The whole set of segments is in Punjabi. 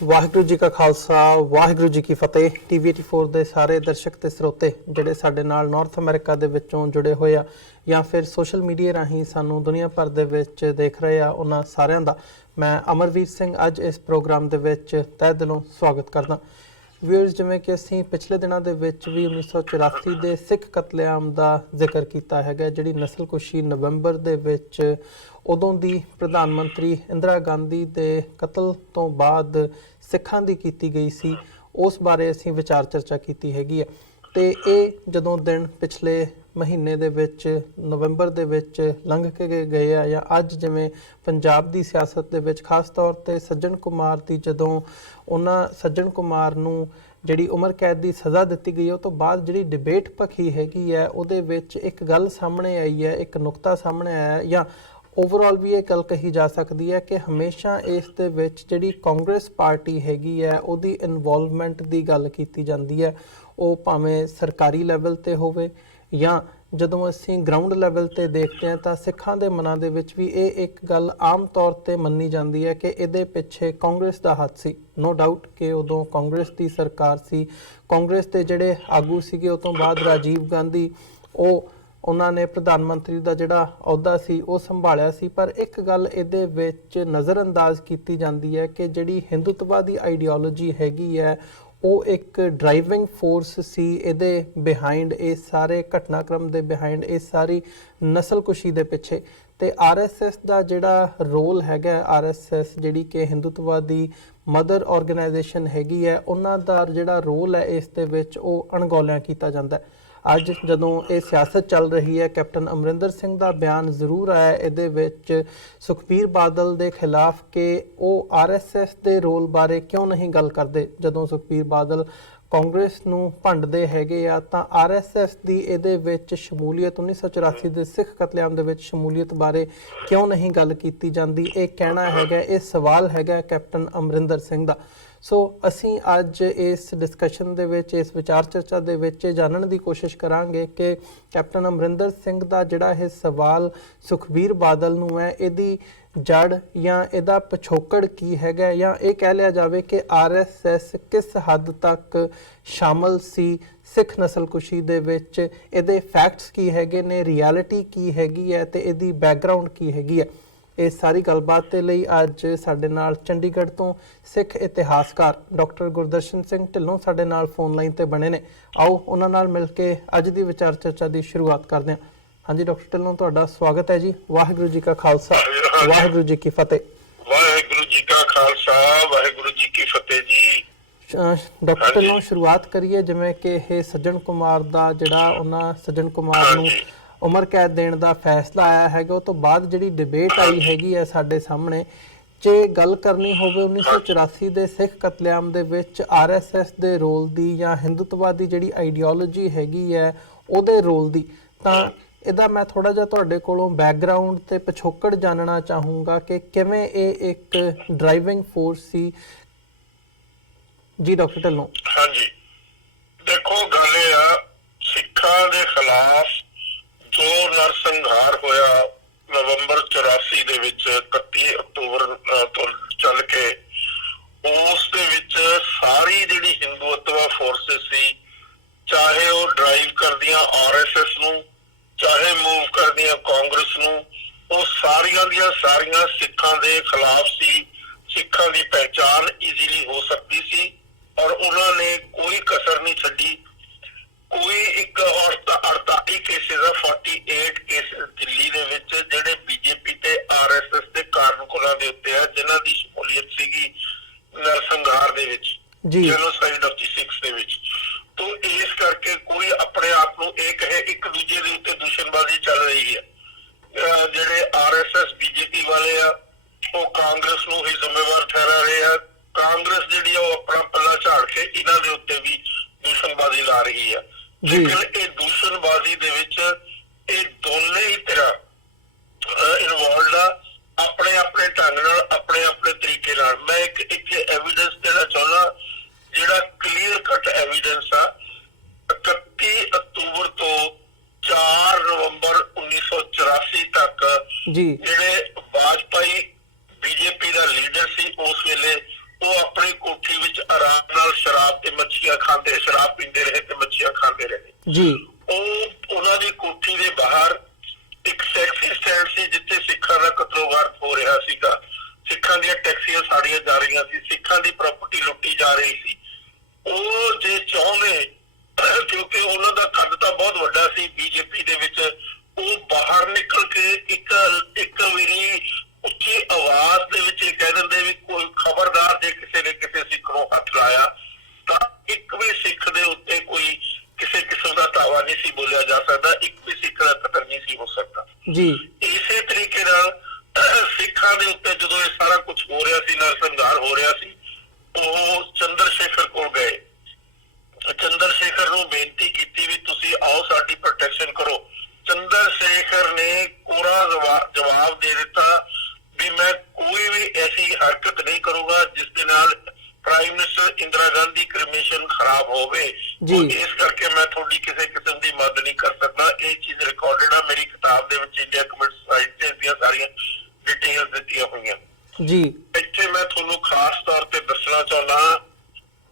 वाहिगुरू जी का खालसा वाहिगुरू जी की फतेह। TV84 ਦੇ ਸਾਰੇ ਦਰਸ਼ਕ ਤੇ ਸਰੋਤੇ ਜਿਹੜੇ ਸਾਡੇ ਨਾਲ ਨਾਰਥ ਅਮਰੀਕਾ ਦੇ ਵਿੱਚੋਂ ਜੁੜੇ ਹੋਏ ਆ ਜਾਂ ਫਿਰ ਸੋਸ਼ਲ ਮੀਡੀਆ ਰਾਹੀਂ ਸਾਨੂੰ ਦੁਨੀਆ ਭਰ ਦੇ ਵਿੱਚ ਦੇਖ ਰਹੇ ਆ, ਉਹਨਾਂ ਸਾਰਿਆਂ ਦਾ ਮੈਂ ਅਮਰਵੀਰ ਸਿੰਘ ਅੱਜ ਇਸ ਪ੍ਰੋਗਰਾਮ ਦੇ ਵਿੱਚ ਤਹਿ ਦਿਲੋਂ ਸਵਾਗਤ ਕਰਦਾ। ਵਿਊਅਰਸ, ਜਿਵੇਂ ਕਿ ਅਸੀਂ ਪਿਛਲੇ ਦਿਨਾਂ ਦੇ ਵਿੱਚ ਵੀ 1984 ਦੇ ਸਿੱਖ ਕਤਲੇਆਮ ਦਾ ਜ਼ਿਕਰ ਕੀਤਾ ਹੈਗਾ, ਜਿਹੜੀ ਨਸਲਕੁਸ਼ੀ ਨਵੰਬਰ ਦੇ ਵਿੱਚ ਉਦੋਂ ਦੀ ਪ੍ਰਧਾਨ ਮੰਤਰੀ ਇੰਦਰਾ ਗਾਂਧੀ ਦੇ ਕਤਲ ਤੋਂ ਬਾਅਦ ਸਿੱਖਾਂ ਦੀ ਕੀਤੀ ਗਈ ਸੀ, ਉਸ ਬਾਰੇ ਅਸੀਂ ਵਿਚਾਰ ਚਰਚਾ ਕੀਤੀ ਹੈਗੀ ਹੈ। ਤੇ ਇਹ ਜਦੋਂ ਦਿਨ ਪਿਛਲੇ ਮਹੀਨੇ ਦੇ ਵਿੱਚ ਨਵੰਬਰ ਦੇ ਵਿੱਚ ਲੰਘ ਕੇ ਗਏ ਆ, ਜਾਂ ਅੱਜ ਜਿਵੇਂ ਪੰਜਾਬ ਦੀ ਸਿਆਸਤ ਦੇ ਵਿੱਚ ਖਾਸ ਤੌਰ ਤੇ ਸੱਜਣ ਕੁਮਾਰ ਦੀ ਜਦੋਂ ਉਹਨਾਂ ਸੱਜਣ ਕੁਮਾਰ ਨੂੰ ਜਿਹੜੀ ਉਮਰ ਕੈਦ ਦੀ ਸਜ਼ਾ ਦਿੱਤੀ ਗਈ, ਉਹ ਤੋਂ ਬਾਅਦ ਜਿਹੜੀ ਡਿਬੇਟ ਭਖੀ ਹੈਗੀ ਹੈ, ਉਹਦੇ ਵਿੱਚ ਇੱਕ ਗੱਲ ਸਾਹਮਣੇ ਆਈ ਹੈ, ਇੱਕ ਨੁਕਤਾ ਸਾਹਮਣੇ ਆਇਆ, ਜਾਂ ਓਵਰਆਲ ਵੀ ਇਹ ਗੱਲ ਕਹੀ ਜਾ ਸਕਦੀ ਹੈ ਕਿ ਹਮੇਸ਼ਾ ਇਸ ਦੇ ਵਿੱਚ ਜਿਹੜੀ ਕਾਂਗਰਸ ਪਾਰਟੀ ਹੈਗੀ ਹੈ ਉਹਦੀ ਇਨਵੋਲਵਮੈਂਟ ਦੀ ਗੱਲ ਕੀਤੀ ਜਾਂਦੀ ਹੈ, ਉਹ ਭਾਵੇਂ ਸਰਕਾਰੀ ਲੈਵਲ ਤੇ ਹੋਵੇ ਜਾਂ ਜਦੋਂ ਅਸੀਂ ਗਰਾਊਂਡ ਲੈਵਲ ਤੇ ਦੇਖਦੇ ਹਾਂ ਤਾਂ ਸਿੱਖਾਂ ਦੇ ਮਨਾਂ ਦੇ ਵਿੱਚ ਵੀ ਇਹ ਇੱਕ ਗੱਲ ਆਮ ਤੌਰ ਤੇ ਮੰਨੀ ਜਾਂਦੀ ਹੈ ਕਿ ਇਹਦੇ ਪਿੱਛੇ ਕਾਂਗਰਸ ਦਾ ਹੱਥ ਸੀ। ਨੋ ਡਾਊਟ ਕਿ ਉਦੋਂ ਕਾਂਗਰਸ ਦੀ ਸਰਕਾਰ ਸੀ, ਕਾਂਗਰਸ ਦੇ ਜਿਹੜੇ ਆਗੂ ਸੀਗੇ, ਉਹ ਤੋਂ ਬਾਅਦ ਰਾਜੀਵ ਗਾਂਧੀ ਉਹਨਾਂ ਨੇ ਪ੍ਰਧਾਨ ਮੰਤਰੀ ਦਾ ਜਿਹੜਾ ਅਹੁਦਾ ਸੀ ਉਹ ਸੰਭਾਲਿਆ ਸੀ। ਪਰ ਇੱਕ ਗੱਲ ਇਹਦੇ ਵਿੱਚ ਨਜ਼ਰਅੰਦਾਜ਼ ਕੀਤੀ ਜਾਂਦੀ ਹੈ ਕਿ ਜਿਹੜੀ ਹਿੰਦੂਤਵਾ ਦੀ ਆਈਡੀਓਲੋਜੀ ਹੈਗੀ ਹੈ ਉਹ ਇੱਕ ਡਰਾਈਵਿੰਗ ਫੋਰਸ ਸੀ ਇਹਦੇ ਬਿਹਾਈਂਡ, ਇਸ ਸਾਰੇ ਘਟਨਾਕ੍ਰਮ ਦੇ ਬਿਹਾਈਂਡ, ਇਸ ਸਾਰੀ ਨਸਲਕੁਸ਼ੀ ਦੇ ਪਿੱਛੇ। ਤੇ RSS ਦਾ ਜਿਹੜਾ ਰੋਲ ਹੈਗਾ, RSS ਜਿਹੜੀ ਕਿ ਹਿੰਦੂਤਵਾ ਦੀ ਮਦਰ ਆਰਗੇਨਾਈਜੇਸ਼ਨ ਹੈਗੀ ਹੈ, ਉਹਨਾਂ ਦਾ ਜਿਹੜਾ ਰੋਲ ਹੈ ਇਸ ਦੇ ਵਿੱਚ ਉਹ ਅਣਗੌਲਿਆਂ ਕੀਤਾ ਜਾਂਦਾ ਹੈ। ਅੱਜ ਜਦੋਂ ਇਹ ਸਿਆਸਤ ਚੱਲ ਰਹੀ ਹੈ, ਕੈਪਟਨ ਅਮਰਿੰਦਰ ਸਿੰਘ ਦਾ ਬਿਆਨ ਜ਼ਰੂਰ ਆਇਆ ਇਹਦੇ ਵਿੱਚ ਸੁਖਬੀਰ ਬਾਦਲ ਦੇ ਖਿਲਾਫ ਕਿ ਉਹ RSS ਦੇ ਰੋਲ ਬਾਰੇ ਕਿਉਂ ਨਹੀਂ ਗੱਲ ਕਰਦੇ। ਜਦੋਂ ਸੁਖਬੀਰ ਬਾਦਲ ਕਾਂਗਰਸ ਨੂੰ ਭੰਡਦੇ ਹੈਗੇ ਆ ਤਾਂ RSS ਦੀ ਇਹਦੇ ਵਿੱਚ ਸ਼ਮੂਲੀਅਤ 1984 ਦੇ ਸਿੱਖ ਕਤਲੇਆਮ ਦੇ ਵਿੱਚ ਸ਼ਮੂਲੀਅਤ ਬਾਰੇ ਕਿਉਂ ਨਹੀਂ ਗੱਲ ਕੀਤੀ ਜਾਂਦੀ, ਇਹ ਕਹਿਣਾ ਹੈਗਾ, ਇਹ ਸਵਾਲ ਹੈਗਾ ਕੈਪਟਨ ਅਮਰਿੰਦਰ ਸਿੰਘ ਦਾ। ਸੋ ਅਸੀਂ ਅੱਜ ਇਸ ਡਿਸਕਸ਼ਨ ਦੇ ਵਿੱਚ, ਇਸ ਵਿਚਾਰ ਚਰਚਾ ਦੇ ਵਿੱਚ ਜਾਣਨ ਦੀ ਕੋਸ਼ਿਸ਼ ਕਰਾਂਗੇ ਕਿ ਕੈਪਟਨ ਅਮਰਿੰਦਰ ਸਿੰਘ ਦਾ ਜਿਹੜਾ ਇਹ ਸਵਾਲ ਸੁਖਬੀਰ ਬਾਦਲ ਨੂੰ ਹੈ, ਇਹਦੀ ਜੜ ਜਾਂ ਇਹਦਾ ਪਿਛੋਕੜ ਕੀ ਹੈਗਾ, ਜਾਂ ਇਹ ਕਹਿ ਲਿਆ ਜਾਵੇ ਕਿ RSS ਕਿਸ ਹੱਦ ਤੱਕ ਸ਼ਾਮਲ ਸੀ ਸਿੱਖ ਨਸਲਕੁਸ਼ੀ ਦੇ ਵਿੱਚ, ਇਹਦੇ ਫੈਕਟਸ ਕੀ ਹੈਗੇ ਨੇ, ਰਿਐਲਿਟੀ ਕੀ ਹੈਗੀ ਹੈ ਤੇ ਇਹਦੀ ਬੈਕਗਰਾਊਂਡ ਕੀ ਹੈਗੀ ਹੈ। ਇਸ ਸਾਰੀ ਗੱਲਬਾਤ ਦੇ ਲਈ ਅੱਜ ਸਾਡੇ ਨਾਲ ਚੰਡੀਗੜ੍ਹ ਤੋਂ ਸਿੱਖ ਇਤਿਹਾਸਕਾਰ ਡਾਕਟਰ ਗੁਰਦਰਸ਼ਨ ਸਿੰਘ ਢਿੱਲੋਂ ਸਾਡੇ ਨਾਲ ਫੋਨ ਲਾਈਨ ਤੇ ਬਣੇ ਨੇ। ਆਓ ਉਹਨਾਂ ਨਾਲ ਮਿਲ ਕੇ ਅੱਜ ਦੀ ਵਿਚਾਰ ਚਰਚਾ ਦੀ ਸ਼ੁਰੂਆਤ ਕਰਦੇ ਹਾਂ। ਹਾਂਜੀ ਡਾਕਟਰ ਢਿੱਲੋਂ, ਤੁਹਾਡਾ ਸਵਾਗਤ ਹੈ ਜੀ। ਵਾਹਿਗੁਰੂ ਜੀ ਕਾ ਖਾਲਸਾ ਵਾਹਿਗੁਰੂ ਜੀ ਕੀ ਫਤਿਹ। ਵਾਹਿਗੁਰੂ ਜੀ ਕਾ ਖਾਲਸਾ ਵਾਹਿਗੁਰੂ ਜੀ ਕੀ ਫਤਿਹ ਜੀ। ਡਾਕਟਰ ਢਿੱਲੋਂ, ਸ਼ੁਰੂਆਤ ਕਰੀਏ ਜਿਵੇਂ ਕਿ ਇਹ ਸੱਜਣ ਕੁਮਾਰ ਦਾ ਜਿਹੜਾ ਉਹਨਾਂ ਸੱਜਣ ਕੁਮਾਰ ਨੂੰ ਉਮਰ ਕੈਦ ਦੇਣ ਦਾ ਫੈਸਲਾ ਆਇਆ ਹੈਗਾ, ਉਹ ਤੋਂ ਬਾਅਦ ਜਿਹੜੀ ਡਿਬੇਟ ਆਈ ਹੈਗੀ ਹੈ ਸਾਡੇ ਸਾਹਮਣੇ, ਜੇ ਗੱਲ ਕਰਨੀ ਹੋਵੇ 1984 ਦੇ ਸਿੱਖ ਕਤਲੇਆਮ ਦੇ ਵਿੱਚ RSS ਦੇ ਰੋਲ ਦੀ ਜਾਂ ਹਿੰਦੂਤਵਾ ਦੀ ਜਿਹੜੀ ਆਈਡੀਓਲੋਜੀ ਹੈਗੀ ਹੈ ਉਹਦੇ ਰੋਲ ਦੀ, ਤਾਂ ਇਹਦਾ ਮੈਂ ਥੋੜਾ ਜਿਹਾ ਤੁਹਾਡੇ ਕੋਲੋਂ ਬੈਕਗਰਾਉਂਡ ਤੇ ਪਿਛੋਕੜ ਜਾਣਨਾ ਚਾਹੂੰਗਾ ਕਿ ਕਿਵੇਂ ਇਹ ਇੱਕ ਡਰਾਈਵਿੰਗ ਫੋਰਸ ਸੀ। ਜੀ ਡਾਕਟਰ ਢਿੱਲੋਂ। ਹਾਂਜੀ, ਦੇਖੋ ਗੱਲ ਇਹ ਆ, ਸਿੱਖਾਂ ਦੇ ਖਿਲਾਫ ਜੋ ਨਰਸੰਹਾਰ ਹੋਇਆ ਨਵੰਬਰ 84 ਦੇ ਵਿੱਚ 31 ਅਕਤੂਬਰ ਤੋਂ ਚੱਲ ਕੇ, ਉਸ ਦੇ ਵਿੱਚ ਸਾਰੀ ਜਿਹੜੀ ਹਿੰਦੂਤਵਾ ਫੋਰਸਿਸ ਸੀ, ਚਾਹੇ ਉਹ ਡਰਾਈਵ ਕਰਦੀਆਂ RSS ਨੂੰ, ਚਾਹੇ ਮੂਵ ਕਰਦੀਆਂ ਕਾਂਗਰਸ ਨੂੰ, ਉਹ ਸਾਰੀਆਂ ਦੀਆਂ ਸਾਰੀਆਂ ਸਿੱਖਾਂ ਦੇ ਖਿਲਾਫ ਸੀ। ਸਿੱਖਾਂ ਦੀ ਪਹਿਚਾਣ ਈਜ਼ੀਲੀ ਹੋ ਸਕਦੀ ਸੀ ਔਰ ਉਹਨਾਂ ਨੇ ਕੋਈ ਕਸਰ ਨਹੀਂ ਛੱਡੀ। ਕੋਈ ਇੱਕ 48 ਕੇਸਿਸ ਆ, 48 ਕੇਸਿਸ ਦਿੱਲੀ ਦੇ ਵਿੱਚ ਜਿਹੜੇ BJP ਤੇ RSS ਦੇ ਕਾਰਕੁਨਾਂ ਦੇ ਉੱਤੇ ਆ, ਜਿਨ੍ਹਾਂ ਦੀ ਸ਼ਮੂਲੀਅਤ ਸੀਗੀ ਨਰਸੰਹਾਰ ਦੇ ਵਿੱਚ, ਜੈਨੋਸਾਈਡ ਆਫ ਦੀ ਸਿੱਖਸ ਦੇ ਵਿੱਚ। ਤੋਂ ਇਸ ਕਰਕੇ ਕੋਈ ਆਪਣੇ ਆਪ ਨੂੰ ਇਹ ਕਹੇ ਇੱਕ ਦੂਜੇ ਦੇ ਉੱਤੇ ਦੁਸ਼ਮਣਬਾਜ਼ੀ ਚੱਲ ਰਹੀ ਹੈ। ਜਿਹੜੇ RSS BJP ਵਾਲੇ ਆ ਉਹ ਕਾਂਗਰਸ ਨੂੰ ਹੀ ਜ਼ਿੰਮੇਵਾਰ ਠਹਿਰਾ ਰਹੇ ਆ। ਕਾਂਗਰਸ ਜਿਹੜੀ ਆ ਉਹ ਆਪਣਾ ਪੱਲਾ ਝਾੜ ਕੇ ਇਹਨਾਂ ਦੇ ਉੱਤੇ ਵੀ ਦੁਸ਼ਮਣਬਾਜ਼ੀ ਲਾ ਰਹੀ ਆ। ਲੇਕਿਨ ਇਹ ਦੁਸ਼ਮਣਬਾਜ਼ੀ ਦੇ ਵਿੱਚ ਇਹ ਦੋਨੇ ਹੀ ਤਰ੍ਹਾਂ ਇਨਵੋਲਡ ਆ, ਆਪਣੇ ਆਪਣੇ ਢੰਗ ਨਾਲ, ਆਪਣੇ ਆਪਣੇ ਤਰੀਕੇ ਨਾਲ। ਮੈਂ ਇੱਕ ਇੱਥੇ ਐਵੀਡੈਂਸ ਦੇਣਾ ਚਾਹੁੰਦਾ, ਜਿਹੜਾ ਕਲੀਅਰ ਕੱਟ ਐਵੀਡੈਂਸ ਆ। 31 ਅਕਤੂਬਰ ਤੋਂ 4 ਨਵੰਬਰ 1984 ਤੱਕ ਜਿਹੜੇ ਵਾਜਪਾਈ BJP ਦਾ ਲੀਡਰ ਸੀ ਉਸ ਵੇਲੇ, ਉਹ ਆਪਣੀ ਮੱਛੀਆਂ ਖਾਂਦੇ, ਸ਼ਰਾਬ ਪੀਂਦੇ ਰਹੇ ਤੇ ਮੱਛੀਆਂ ਖਾਂਦੇ ਰਹੇ। ਜੀ ਉਹਨਾਂ ਦੀ ਕੋਠੀ ਦੇ ਬਾਹਰ ਇੱਕ ਟੈਕਸੀ ਸਟੈਂਡ ਸੀ ਜਿੱਥੇ ਸਿੱਖਾਂ ਦਾ ਕਤਲੋਗਾਰ ਹੋ ਰਿਹਾ ਸੀਗਾ। ਸਿੱਖਾਂ ਦੀਆਂ ਟੈਕਸੀਆਂ ਸਾੜੀਆਂ ਜਾ ਰਹੀਆਂ ਸੀ, ਸਿੱਖਾਂ ਦੀ ਪ੍ਰਾਪਰਟੀ ਲੁੱਟੀ ਜਾ ਰਹੀ ਸੀ। ਉਹ ਜੇ ਚਾਹੁੰਦੇ, ਕਿਉਂਕਿ ਉਹਨਾਂ ਦਾ ਕੱਦ ਤਾਂ ਬਹੁਤ ਵੱਡਾ ਸੀ ਬੀਜੇਪੀ ਦੇ ਵਿੱਚ, ਉਹ ਬਾਹਰ ਨਿਕਲ ਕੇ ਇੱਕ ਵਾਰੀ ਉੱਚੀ ਆਵਾਜ਼ ਦੇ ਵਿੱਚ ਇਹ ਕਹਿ ਦਿੰਦੇ ਵੀ ਕੋਈ ਖਬਰਦਾਰ ਜੇ ਕਿਸੇ ਨੇ ਕਿਸੇ ਸਿੱਖ ਨੂੰ ਹੱਥ ਲਾਇਆ ਤਾਂ ਇੱਕ ਵੀ ਸਿੱਖ ਦੇ ਉੱਤੇ ਕੋਈ ਕਿਸੇ ਕਿਸਮ ਦਾ ਦਾਅਵਾ ਨਹੀਂ ਸੀ ਬੋਲਿਆ ਜਾ ਸਕਦਾ, ਇੱਕ ਵੀ ਸਿੱਖ ਦਾ ਕਤਲ ਨਹੀਂ ਸੀ ਹੋ ਸਕਦਾ ਜੀ। ਇਸੇ ਤਰੀਕੇ ਨਾਲ ਸਿੱਖਾਂ ਦੇ ਉੱਤੇ ਜਦੋਂ ਇਹ ਸਾਰਾ ਕੁਝ ਹੋ ਰਿਹਾ ਸੀ, ਨਰਸੰਹਾਰ ਹੋ ਰਿਹਾ ਸੀ, ਉਹ ਚੰਦਰ ਸ਼ੇਖਰ ਕੋਲ ਗਏ। ਚੰਦਰ ਸ਼ੇਖਰ ਨੂੰ ਬੇਨਤੀ ਕੀਤੀ ਵੀ ਤੁਸੀਂ ਆਓ ਸਾਡੀ ਪ੍ਰੋਟੈਕਸ਼ਨ ਕਰੋ। ਚੰਦਰ ਸ਼ੇਖਰ ਨੇ ਕੋਰਾ ਜਵਾਬ ਦੇ ਦਿੱਤਾ ਵੀ ਮੈਂ ਕੋਈ ਵੀ ਐਸੀ ਹਰਕਤ ਨਹੀਂ ਕਰੂੰਗਾ ਜਿਸ ਦੇ ਨਾਲ prime minister Indira Gandhi commission ਖਰਾਬ ਹੋਵੇ, ਇਸ ਕਰਕੇ ਮੈਂ ਤੁਹਾਡੀ ਕਿਸੇ ਕਿਸਮ ਦੀ ਮਦਦ ਨਹੀਂ ਕਰ ਸਕਦਾ। ਇਹ ਚੀਜ਼ ਰਿਕਾਰਡਡ ਆ ਮੇਰੀ ਕਿਤਾਬ ਦੇ ਵਿੱਚ, ਇੰਡੀਆ ਕਮਿਊਨਿਸਟ ਸੋਸਾਇਟੀ ਦੀਆਂ ਸਾਰੀਆਂ ਡਿਟੇਲਸ ਦਿੱਤੀਆਂ ਹੋਈਆਂ ਜੀ। ਇੱਥੇ ਮੈਂ ਤੁਹਾਨੂੰ ਖਾਸ ਤੌਰ ਤੇ ਦੱਸਣਾ ਚਾਹੁੰਦਾ,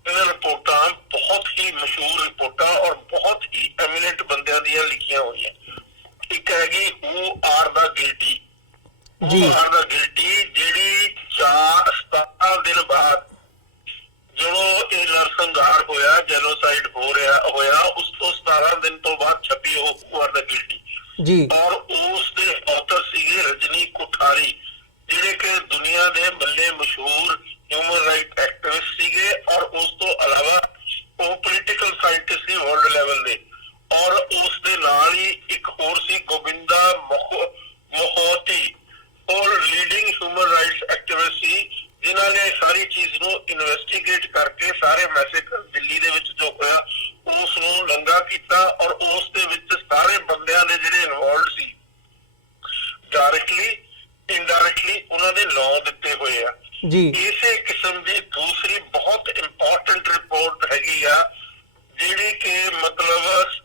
ਇਹਨਾਂ ਰਿਪੋਰਟਾਂ ਬਹੁਤ ਹੀ ਮਸ਼ਹੂਰ ਰਿਪੋਰਟਾਂ ਔਰ ਬਹੁਤ ਹੀ ਐਮੀਨੈਂਟ ਬੰਦਿਆਂ ਦੀਆਂ ਲਿਖੀਆਂ ਹੋਈਆਂ। ਇੱਕ ਹੈਗੀ ਹੂ ਆਰ ਦਾ ਗਿਲਟੀ, ਜਿਹੜੀ 17 ਦਿਨ ਬਾਅਦ ਜਦੋਂ ਇਹ ਨਰਸੰਹਾਰ ਹੋਇਆ, ਜੈਨੋਸਾਈਡ ਹੋਇਆ, ਉਸ ਤੋਂ 17 ਦਿਨ ਤੋਂ ਬਾਅਦ ਛਪੀ ਉਹ ਹੂ ਆਰ ਦਾ ਗਿਲਟੀ ਜੀ। ਔਰ ਉਸ ਦੇ ਆਥਰ ਸੀਗੇ ਰਜਨੀ ਕੋਠਾਰੀ, ਜਿਹੜੇ ਕਿ ਦੁਨੀਆ ਦੇ ਬੱਲੇ ਮਸ਼ਹੂਰ ਹਿਊਮਨ ਰਾਈਟ ਐਕਟਿਵਿਸਟ ਸੀਗੇ ਔਰ ਉਸ ਤੋਂ ਇਲਾਵਾ ਉਹ ਪੋਲੀਟੀਕਲ ਸਾਇੰਟਿਸਟ ਸੀ ਵਰਲਡ ਲੈਵਲ ਦੇ। ਔਰ ਉਸ ਦੇ ਨਾਲ ਹੀ ਇੱਕ ਹੋਰ ਸੀ ਗੋਬਿੰਦਾ ਮੋਹਤੀ, ਔਰ ਲੀਡਿੰਗ ਹਿਊਮਨ ਰਾਈਟਸ ਐਕਟਿਵਿਸਟ ਸੀ, ਜਿਨ੍ਹਾਂ ਨੇ ਸਾਰੀ ਚੀਜ਼ ਨੂੰ ਇਨਵੈਸਟੀਗੇਟ ਕਰਕੇ ਸਾਰੇ ਮੈਸੇਕਰ ਦਿੱਲੀ ਦੇ ਵਿੱਚ ਜੋ ਹੋਇਆ ਉਸ ਨੂੰ ਲੰਘਾ ਕੀਤਾ ਔਰ ਉਸ ਦੇ ਵਿੱਚ ਸਾਰੇ ਬੰਦਿਆਂ ਦੇ ਜਿਹੜੇ ਇਨਵੋਲਵਡ ਸੀ ਡਾਇਰੈਕਟਲੀ ਇਨਡਾਇਰੈਕਟਲੀ ਉਹਨਾਂ ਦੇ ਨਾਂ ਦਿੱਤੇ ਹੋਏ ਆ ਜੀ। ਇਸੇ ਕਿਸਮ ਦੀ ਦੂਸਰੀ ਬਹੁਤ ਇੰਪੋਰਟੈਂਟ ਰਿਪੋਰਟ ਹੈਗੀ ਆ ਜਿਹੜੀ ਕਿ ਮਤਲਬ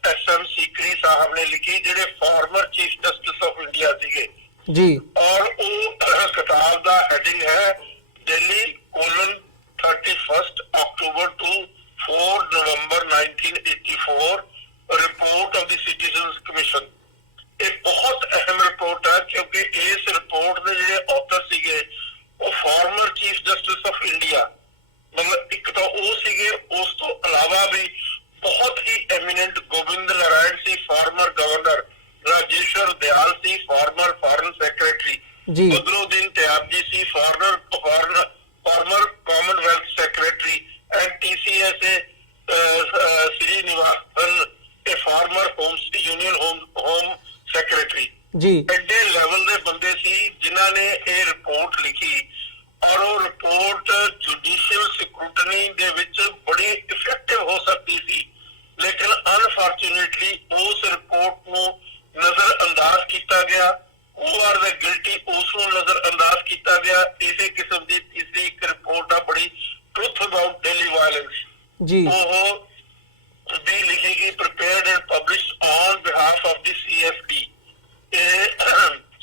SM ਸੀਕਰੀ ਸਾਹਿਬ ਨੇ ਲਿਖੀ, ਜਿਹੜੇ farmer chief justice of India ਸੀਗੇ ਜੀ। ਔਰ ਉਹ ਕਿਤਾਬ ਦਾ ਹੈਡਿੰਗ ਹੈ Delhi 31 October to 4 November 1984 report of the citizens commission. ਇਹ ਬਹੁਤ ਅਹਿਮ ਰਿਪੋਰਟ ਹੈ ਕਿਉਂਕਿ ਇਸ ਰਿਪੋਰਟ ਦੇ ਜਿਹੜੇ ਆਥਰ ਸੀਗੇ ਉਹ farmer chief justice of India, ਮਤਲਬ ਇੱਕ ਤਾਂ ਉਹ ਸੀਗੇ, ਉਸ ਤੋਂ ਇਲਾਵਾ ਵੀ ਬਹੁਤ ਹੀ ਐਮੀਨੈਂਟ ਗੋਬਿੰਦ ਨਾਰਾਇਣ ਸੀ ਫਾਰਮਰ ਗਵਰਨਰ, ਰਾਜੇਸ਼ਵਰ ਦਿਆਲ ਸੀ former foreign secretary, Badruddin Tyabji ਸੀ former Commonwealth secretary and TCSA Srinivasan ਤੇ ਫਾਰਮਰ ਯੂਨੀਅਨ ਹੋਮ ਸੈਕਟਰੀ ਜੀ। ਐਡੇ ਲੈਵਲ ਦੇ ਬੰਦੇ ਸੀ ਜਿਨ੍ਹਾਂ ਨੇ ਇਹ ਰਿਪੋਰਟ ਲਿਖੀ ਔਰ ਉਹ ਰਿਪੋਰਟ ਜੁਡੀਸ਼ੀਅਲ ਸਕ੍ਰੂਟਨੀ ਦੇ ਵਿੱਚ ਬੜੀ ਇਫੈਕਟਿਵ ਹੋ ਸਕਦੀ ਸੀ, ਲੇਕਿਨ ਅਨਫੋਰਚੂਨੇਟਲੀ ਉਸ ਰਿਪੋਰਟ ਨੂੰ ਨਜ਼ਰ ਅੰਦਾਜ਼ ਕੀਤਾ ਗਿਆ। ਹੂ ਆਰ ਦਾ ਗਿਲਟੀ ਉਸ ਨੂੰ ਨਜ਼ਰ ਅੰਦਾਜ਼ ਕੀਤਾ ਗਿਆ। ਇਸੇ ਕਿਸਮ ਦੀ ਤੀਸਰੀ ਇੱਕ ਰਿਪੋਰਟ ਆ ਬੜੀ ਟਰੁਥ ਅਬਾਊਟ ਡੇਲੀ ਵਾਇਲੈਂਸ ਜੀ, ਉਹ ਵੀ ਲਿਖੇਗੀ prepared and published on behalf of the CFD,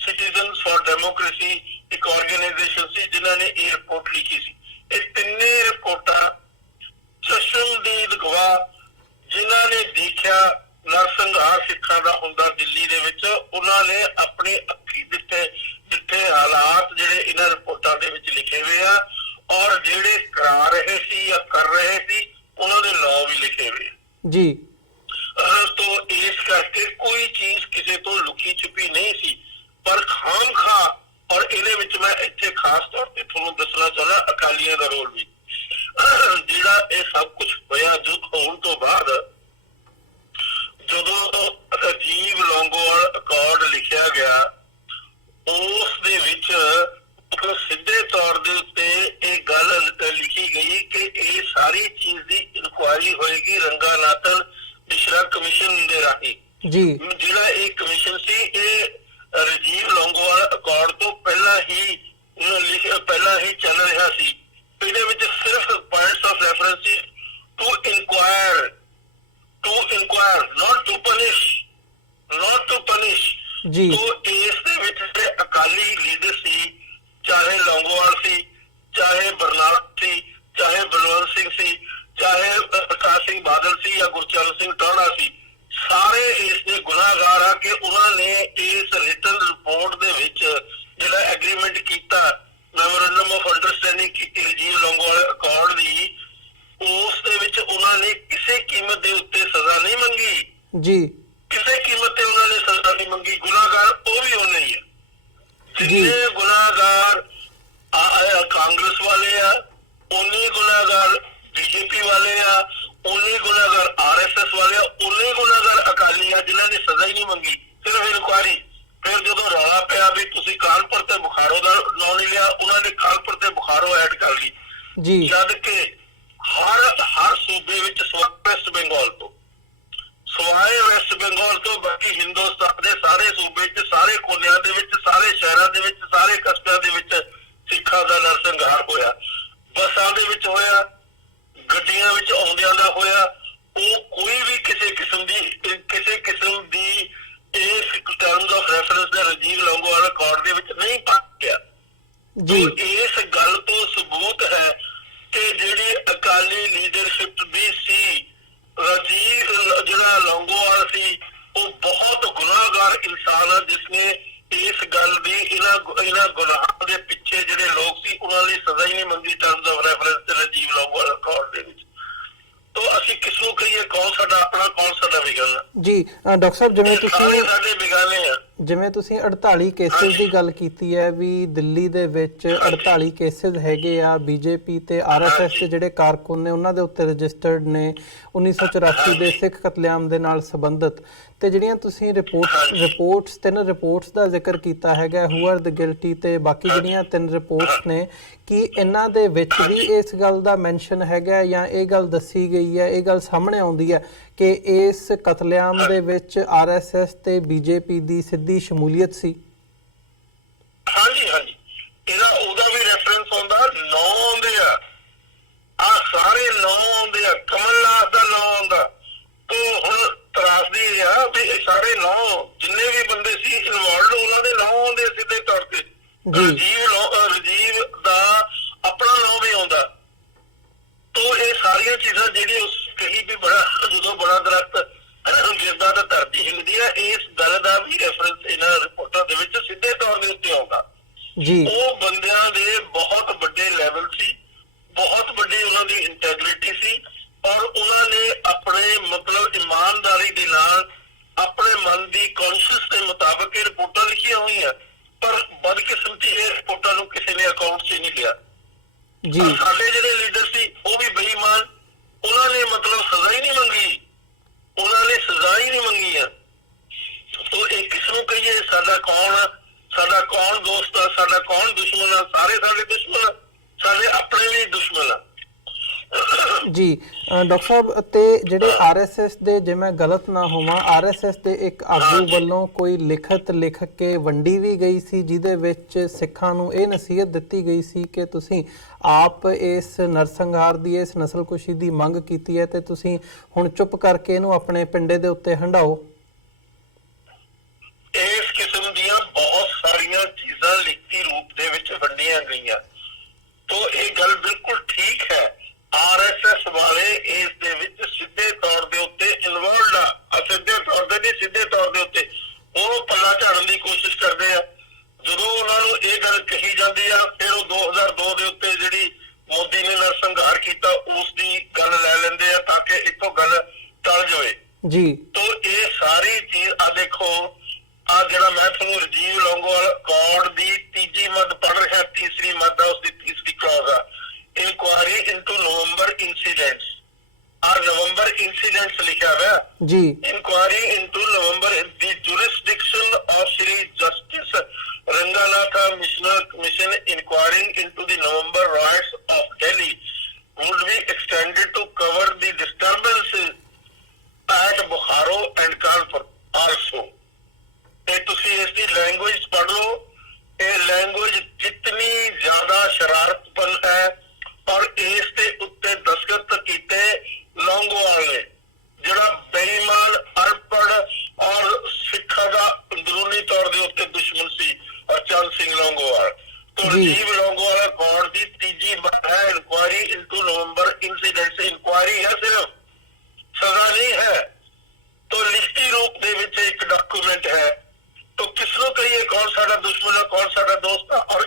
Citizens for Democracy ਇੱਕ ਆਰਗੇਨਾਈਜੇਸ਼ਨ ਸੀ ਜਿਨ੍ਹਾਂ ਨੇ ਇਹ ਰਿਪੋਰਟ ਲਿਖੀ ਸੀ। ਇਹ ਤਿੰਨੇ ਰਿਪੋਰਟਾਂ ਚਸ਼ਮਦੀਦ ਗਵਾਹ ਜਿਨ੍ਹਾਂ ਨੇ ਦੇਖਿਆ ਨਰਸੰਹਾਰ ਸਿੱਖਾਂ ਦਾ ਹੁੰਦਾ ਦਿੱਲੀ ਦੇ ਵਿੱਚ, ਉਹਨਾਂ ਨੇ ਆਪਣੀ ਅੱਖੀ ਦਿੱਤੇ ਹਾਲਾਤ ਜਿਹੜੇ ਇਹਨਾਂ ਰਿਪੋਰਟਾਂ ਦੇ ਵਿੱਚ ਲਿਖੇ ਹੋਏ ਆ ਔਰ ਜਿਹੜੇ ਕਰਾ ਰਹੇ ਸੀ ਜਾਂ ਕਰ ਰਹੇ ਸੀ ਉਹਨਾਂ ਦੇ ਨਾਂ ਵੀ ਲਿਖੇ ਹੋਏ ਜੀ। ਤੋਂ ਇਸ ਕਰਕੇ ਕੋਈ ਚੀਜ਼ ਕਿਸੇ ਤੋਂ ਲੁਕੀ ਛੁਪੀ ਨਹੀਂ ਸੀ, ਪਰ ਖਾਮਖਾ, ਔਰ ਇਹਦੇ ਵਿੱਚ ਮੈਂ ਇੱਥੇ ਖਾਸ ਤੌਰ ਤੇ ਤੁਹਾਨੂੰ ਦੱਸਣਾ ਚਾਹੁੰਦਾ ਅਕਾਲੀਆਂ ਦਾ ਰੋਲ ਵੀ। ਜਿਹੜਾ ਇਹ ਸਭ ਕੁਝ ਹੋਇਆ ਹੋਣ ਤੋਂ ਬਾਅਦ ਜਦੋਂ ਰਾਜੀਵ ਲੌਂਗੋਵਾਲ ਅਕਾਰਡ ਲਿਖਿਆ ਗਿਆ ਉਸ ਦੇ ਵਿੱਚ ਸਿੱਧੇ ਤੌਰ ਦੇ ਉੱਤੇ ਇਹ ਗੱਲ ਲਿਖੀ ਗਈ ਕਿ ਇਹ ਸਾਰੀ ਚੀਜ਼ ਦੀ ਇਨਕੁਆਇਰੀ ਹੋਏਗੀ ਰੰਗਾਨਾਥਨ ਮਿਸ਼ਰਾ ਕਮਿਸ਼ਨ ਦੇ ਰਾਹੀਂ ਜੀ। ਜਿਹੜਾ ਇਹ ਕਮਿਸ਼ਨ ਸੀ ਇਹ ਰਾਜੀਵ ਲੌਂਗੋਵਾਲ ਅਕਾਰਡ ਤੋਂ ਪਹਿਲਾਂ ਹੀ ਚੱਲ ਰਿਹਾ ਸੀ। ਇਹਦੇ ਵਿੱਚ ਸਿਰਫ ਪੁਆਇੰਟਸ ਆਫ ਰੈਫਰੈਂਸ ਸੀ to inquire not to punish ਜੀ। ਤੋਂ ਇਸ ਦੇ ਵਿੱਚ ਜਿਹੜੇ ਅਕਾਲੀ ਲੀਡਰ ਸੀ, ਚਾਹੇ ਲੌਂਗੋਵਾਲ ਸੀ, ਚਾਹੇ ਬਰਨਾਲਾ ਸੀ, ਚਾਹੇ ਬਲਵੰਤ ਸਿੰਘ ਸੀ, ਚਾਹੇ ਐਗਰੀਮੈਂਟ ਕੀਤਾ, ਮੈਮੋਰੈਂਡਮ ਆਫ ਅੰਡਰਸਟੈਂਡਿੰਗ ਕੀਤੀ ਰਾਜੀਵ ਲੌਂਗੋਵਾਲ ਅਕੋਰਡ ਦੀ, ਉਸ ਦੇ ਵਿੱਚ ਉਹਨਾਂ ਨੇ ਕਿਸੇ ਕੀਮਤ ਦੇ ਉੱਤੇ ਸਜ਼ਾ ਨਹੀਂ ਮੰਗੀ ਜੀ ਕਿਸੇ ਕੀਮਤ ਤੇ ਉਹਨਾਂ ਨੇ ਸਜ਼ਾ ਨਹੀਂ ਮੰਗੀ। ਗੁਨਾਹਗਾਰ ਉਹ ਵੀ ਉਹਨੇ ਹੀ ਹੈ। ਜਿੰਨੇ ਗੁਨਾਹਗਾਰ ਕਾਂਗਰਸ ਵਾਲੇ ਆ, ਉਹਨੇ ਗੁਨਾਹਗਾਰ ਬੀਜੇਪੀ ਵਾਲੇ ਆ, ਉਹਨੇ ਗੁਨਾਹਗਾਰ ਆਰਐਸਐਸ ਵਾਲੇ ਆ, ਉਹਨੇ ਗੁਨਾਹਗਾਰ ਅਕਾਲੀ ਆ ਜਿਨ੍ਹਾਂ ਨੇ ਸਜ਼ਾ ਹੀ ਨਹੀਂ ਮੰਗੀ, ਸਿਰਫ ਇਨਕੁਆਇਰੀ। ਫਿਰ ਜਦੋਂ ਰੌਲਾ ਪਿਆ ਵੀ ਤੁਸੀਂ ਕਾਨਪੁਰ ਤੇ ਬੁਖਾਰੋ ਦਾ ਨਾਂ ਨਹੀਂ ਲਿਆ, ਉਹਨਾਂ ਨੇ ਕਾਨਪੁਰ ਤੇ ਬੁਖਾਰੋ ਐਡ ਕਰ ਲਈ ਜੀ। ਜਦ ਕਿ ਹਰ ਸੂਬੇ ਵਿੱਚ ਵੈਸਟ ਬੰਗਾਲ ਤੋਂ ਸਵਾਏ ਵੈਸਟ ਬੰਗਾਲ ਤੋਂ ਬਾਕੀ ਹਿੰਦੁਸਤਾਨ ਦੇ ਸਾਰੇ ਸੂਬੇ 'ਚ, ਸਾਰੇ ਕੋਨਿਆਂ ਦੇ ਵਿੱਚ, ਸਾਰੇ ਸ਼ਹਿਰਾਂ ਦੇ ਵਿੱਚ, ਸਾਰੇ ਕਸਬਿਆਂ ਦੇ ਵਿੱਚ ਸਿੱਖਾਂ ਦਾ ਨਰਸੰਹਾਰ ਹੋਇਆ। ਬੱਸਾਂ ਦੇ ਵਿੱਚ ਹੋਇਆ, ਗੱਡੀਆਂ ਵਿੱਚ ਆਉਂਦਿਆਂ ਦਾ ਹੋਇਆ। ਉਹ ਕੋਈ ਵੀ ਕਿਸੇ ਕਿਸਮ ਦੀ ਇਸ ਟਰਮਸ ਆਫ ਰੈਫਰੈਂਸ ਦੇ ਰਾਜੀਵ ਲੌਂਗੋਵਾਲ ਅਕੋਰਡ ਦੇ ਵਿੱਚ ਨਹੀਂ ਪਾਇਆ ਜੀ। ਇਸ ਗੱਲ ਤੋਂ ਸਬੂਤ ਹੈ ਕਿ ਜਿਹੜੀ ਅਕਾਲੀ ਲੀਡਰਸ਼ਿਪ ਵੀ ਸੀ, ਰਾਜੀਵ ਜਿਹੜਾ ਲੌਂਗੋਵਾਲ ਸੀ, ਉਹ ਬਹੁਤ ਗੁਨਾਹਗਾਰ ਇਨਸਾਨ ਆ ਜਿਸਨੇ ਇਸ ਗੱਲ ਦੀ ਇਹਨਾਂ ਗੁਨਾਹਾਂ ਦੇ ਪਿੱਛੇ ਜਿਹੜੇ ਲੋਕ ਸੀ ਉਹਨਾਂ ਲਈ ਸਜ਼ਾ ਹੀ ਨਹੀਂ ਮੰਗੀ ਟਰਮਸ ਆਫ ਰੈਫਰੈਂਸ ਤੇ ਰਾਜੀਵ ਲੌਂਗੋਵਾਲ ਅਕੋਰਡ ਦੇ ਵਿੱਚ। ਤਾਂ ਅਸੀਂ ਕਿਸ ਨੂੰ ਕਹੀਏ ਕੌਣ ਸਾਡਾ ਆਪਣਾ, ਕੌਣ ਸਾਡਾ ਬਿਗਾਨਾ ਜੀ। ਡਾਕਟਰ ਸਾਹਿਬ ਜਿਵੇਂ ਤੁਸੀਂ ਸਾਡੇ ਬਿਗਾਨੇ ਆ। ਜਿਵੇਂ ਤੁਸੀਂ 48 ਕੇਸਿਸ ਦੀ ਗੱਲ ਕੀਤੀ ਹੈ ਵੀ ਦਿੱਲੀ ਦੇ ਵਿੱਚ 48 ਕੇਸਿਸ ਹੈਗੇ ਆ, ਬੀਜੇਪੀ ਤੇ ਆਰਐਸਐਸ ਦੇ ਜਿਹੜੇ ਕਾਰਕੁਨ ਨੇ ਉਹਨਾਂ ਦੇ ਉੱਤੇ ਰਜਿਸਟਰਡ ਨੇ 1984 ਦੇ ਸਿੱਖ ਕਤਲੇਆਮ ਦੇ ਨਾਲ ਸੰਬੰਧਿਤ। ਤੇ ਜਿਹੜੀਆਂ ਤੁਸੀਂ ਤਿੰਨ ਰਿਪੋਰਟਸ ਦਾ ਜ਼ਿਕਰ ਕੀਤਾ ਹੈਗਾ, ਹੂ ਆਰ ਦ ਗਿਲਟੀ, ਤੇ ਬਾਕੀ ਜਿਹੜੀਆਂ 3 ਰਿਪੋਰਟਸ ਨੇ, ਕੀ ਇਹਨਾਂ ਦੇ ਵਿੱਚ ਵੀ ਇਸ ਗੱਲ ਦਾ ਮੈਂਸ਼ਨ ਹੈਗਾ ਜਾਂ ਇਹ ਗੱਲ ਦੱਸੀ ਗਈ ਹੈ, ਇਹ ਗੱਲ ਸਾਹਮਣੇ ਆਉਂਦੀ ਹੈ ਕਿ ਇਸ ਕਤਲੇਆਮ ਦੇ ਵਿੱਚ ਆਰਐਸਐਸ ਤੇ ਬੀਜੇਪੀ ਦੀ ਸਿੱਧੀ ਸ਼ਮੂਲੀਅਤ ਸੀ? ਹਾਂਜੀ, ਉਹਦਾ ਵੀ ਰੈਫਰੈਂਸ ਆਉਂਦਾ, 9 ਆਉਂਦੇ ਆ ਸਾਰੇ 9 ਆਉਂਦੇ ਆ, ਕਮਲਨਾਥ ਦਾ 9 ਆਉਂਦਾ। ਤੇ ਹੁਣ ਤਰਾਸਦੀ ਆ ਵੀ ਇਹ ਸਾਰੇ 9 ਜਿੰਨੇ ਵੀ ਬੰਦੇ ਸੀ ਇਨਵੋਲਵਡ, ਉਹਨਾਂ ਦੇ 9 ਆਉਂਦੇ ਸਿੱਧੇ ਤੌਰ ਤੇ। ਰਾਜੀਵ ਦਾ ਆਪਣਾ 9 ਵੀ ਆਉਂਦਾ। ਤੋ ਇਹ ਸਾਰੀਆਂ ਚੀਜ਼ਾਂ ਜਿਹੜੀਆਂ ਉਸ ਕਹੀ ਵੀ ਜਦੋਂ ਬੜਾ ਦਰਖਤ ਗਿਰਦਾ ਤਾਂ ਧਰਤੀ ਹਿੱਲਦੀ ਆ, ਇਸ ਗੱਲ ਦਾ ਵੀ ਰੈਫਰੈਂਸ ਇਹਨਾਂ ਰਿਪੋਰਟਾਂ ਦੇ ਵਿੱਚ ਸਿੱਧੇ ਤੌਰ ਦੇ ਉੱਤੇ ਆਉਂਦਾ ਜੀ। ਉਹ ਬੰਦਿਆਂ ਦੇ ਬਹੁਤ ਵੱਡੇ ਲੈਵਲ ਸੀ, ਬਹੁਤ ਵੱਡੀ ਉਹਨਾਂ ਦੀ ਇੰਟੈਗ੍ਰਿਟੀ ਸੀ, ਔਰ ਉਹਨਾਂ ਨੇ ਆਪਣੇ ਮਤਲਬ ਇਮਾਨਦਾਰੀ ਦੇ ਨਾਲ ਆਪਣੇ ਮਨ ਦੀ ਕੌਨਸ਼ੀਅਸ ਦੇ ਮੁਤਾਬਕ ਇਹ ਰਿਪੋਰਟਾਂ ਲਿਖੀਆਂ ਹੋਈਆਂ, ਪਰ ਬਦਕਿਸਮਤੀ ਇਹ ਰਿਪੋਰਟਾਂ ਨੂੰ ਕਿਸੇ ਨੇ ਅਕਾਊਂਟ 'ਚ ਨਹੀਂ ਲਿਆ ਜੀ। ਸਾਡੇ ਜਿਹੜੇ ਲੀਡਰ ਸੀ ਉਹ ਵੀ ਬੇਈਮਾਨ, ਉਹਨਾਂ ਨੇ ਮਤਲਬ ਸਜ਼ਾ ਹੀ ਨਹੀਂ ਮੰਗੀ, ਉਹਨਾਂ ਨੇ ਸਜ਼ਾ ਹੀ ਨਹੀਂ ਮੰਗੀਆਂ। ਤੋ ਇਹ ਕਿਸ ਨੂੰ ਕਹੀਏ ਸਾਡਾ ਕੌਣ ਦੋਸਤ ਆ, ਸਾਡਾ ਕੌਣ ਦੁਸ਼ਮਣ ਆ? ਸਾਰੇ ਸਾਡੇ ਦੁਸ਼ਮਣ ਆ, ਸਾਡੇ ਆਪਣੇ ਵੀ ਦੁਸ਼ਮਣ ਆ ਜੀ। ਡਾਕਟਰ ਸਾਹਿਬ, ਤੇ ਜਿਹੜੇ ਆਰਐਸਐਸ ਦੇ, ਜੇ ਮੈਂ ਗਲਤ ਨਾ ਹੋਵਾਂ, ਆਰਐਸਐਸ ਦੇ ਇੱਕ ਆਗੂ ਵੱਲੋਂ ਕੋਈ ਲਿਖਤ ਲਿਖ ਕੇ ਵੰਡੀ ਵੀ ਗਈ ਸੀ ਜਿਹਦੇ ਵਿੱਚ ਸਿੱਖਾਂ ਨੂੰ ਇਹ ਨਸੀਹਤ ਦਿੱਤੀ ਗਈ ਸੀ ਕਿ ਤੁਸੀਂ ਆਪ ਇਸ ਨਰਸੰਹਾਰ ਦੀ, ਇਸ ਨਸਲਕੁਸ਼ੀ ਦੀ ਮੰਗ ਕੀਤੀ ਹੈ ਤੇ ਤੁਸੀਂ ਹੁਣ ਚੁੱਪ ਕਰਕੇ ਇਹਨੂੰ ਆਪਣੇ ਪਿੰਡੇ ਦੇ ਉੱਤੇ ਹੰਢਾਓ। ਇਸ ਕਿਸਮ ਦੀਆਂ ਬਹੁਤ ਸਾਰੀਆਂ ਚੀਜ਼ਾਂ ਲਿਖਤੀ ਰੂਪ ਦੇ ਵਿੱਚ ਵੰਡੀਆਂ ਗਈਆਂ। ਤੋ ਇਹ ਗੱਲ ਬਿਲਕੁਲ ਠੀਕ ਹੈ, ਆਰਐਸਐਸ ਵਾਲੇ ਇਸ ਦੇ ਵਿੱਚ ਸਿੱਧੇ ਤੌਰ ਦੇ ਉੱਤੇ ਇਨਵੋਲਵਡ ਆ, ਸਿੱਧੇ ਤੌਰ ਦੇ ਨਹੀਂ, ਸਿੱਧੇ ਤੌਰ ਦੇ ਉੱਤੇ ਉਹ ਪੱਲਾ ਝਾੜਨ ਦੀ ਕੋਸ਼ਿਸ਼ ਕਰਦੇ ਆ। ਜਦੋਂ ਉਹਨਾਂ ਨੂੰ ਇਹ ਗੱਲ ਕਹੀ ਜਾਂਦੀ ਆ, ਫਿਰ ਉਹ 2002 ਦੇ ਉੱਤੇ ਜਿਹੜੀ ਮੋਦੀ ਨੇ ਨਰਸੰਹਾਰ ਕੀਤਾ ਉਸ ਦੀ ਗੱਲ ਲੈ ਲੈਂਦੇ ਆ ਤਾਂ ਕਿ ਇੱਥੋਂ ਗੱਲ ਟਲ ਜਾਵੇ ਜੀ। ਤੋ ਇਹ ਸਾਰੀ ਚੀਜ਼ ਆ ਦੇਖੋ, ਆ ਜਿਹੜਾ ਮੈਂ ਤੁਹਾਨੂੰ ਰਾਜੀਵ ਲੌਂਗੋਵਾਲ ਅਕੋਰਡ ਦੀ ਤੀਜੀ ਮੱਦ ਪੜ੍ਹ ਰਿਹਾ, ਤੀਸਰੀ ਮੱਦ ਆ, ਉਸਦੀ ਤੀਸਰੀ ਕਲੌਜ਼ ਆ, inquiry into November incidents. November incidents ਲਿਖਿਆ ਹੋਇਆ ਜੀ। Inquiry into November the jurisdiction of Shri justice Ranganatha Misra inquiring into the November riots of Delhi would be extended to cover the disturbances at Bukharo and Kanpur also। ਤੇ ਤੁਸੀਂ ਇਸ ਦੀ ਲੈਂਗੁਏਜ ਪੜ੍ਹ ਲਓ, ਇਹ ਲੈਂਗੁਏਜ ਜਿਤਨੀ ਜ਼ਿਆਦਾ ਸ਼ਰਾਰਤਪਨ ਹੈ, ਔਰ ਇਸ ਦੇ ਉੱਤੇ ਦਸਤਖਤ ਕੀਤੇ ਲੌਂਗੋਵਾਲ ਨੇ, ਜਿਹੜਾ ਬੇਈਮਾਨ, ਅਨਪੜ੍ਹ ਔਰ ਸਿੱਖਾਂ ਦਾ ਅੰਦਰੂਨੀ ਤੌਰ ਦੇ ਉੱਤੇ ਦੁਸ਼ਮਣ ਸੀ, ਚੰਦ ਸਿੰਘ ਲੌਂਗੋਵਾਲ। तो राजीव लौंगोवाल अकॉर्ड की तीजी है इंक्वायरी इनटू नवंबर इंसिडेंट। इंक्वायरी है, सिर्फ सजा नहीं है। तो लिखती रूप दे विच एक डॉक्यूमेंट है। तो किसनों कहिए कौन साडा दुश्मन है, कौन साडा दोस्त है, और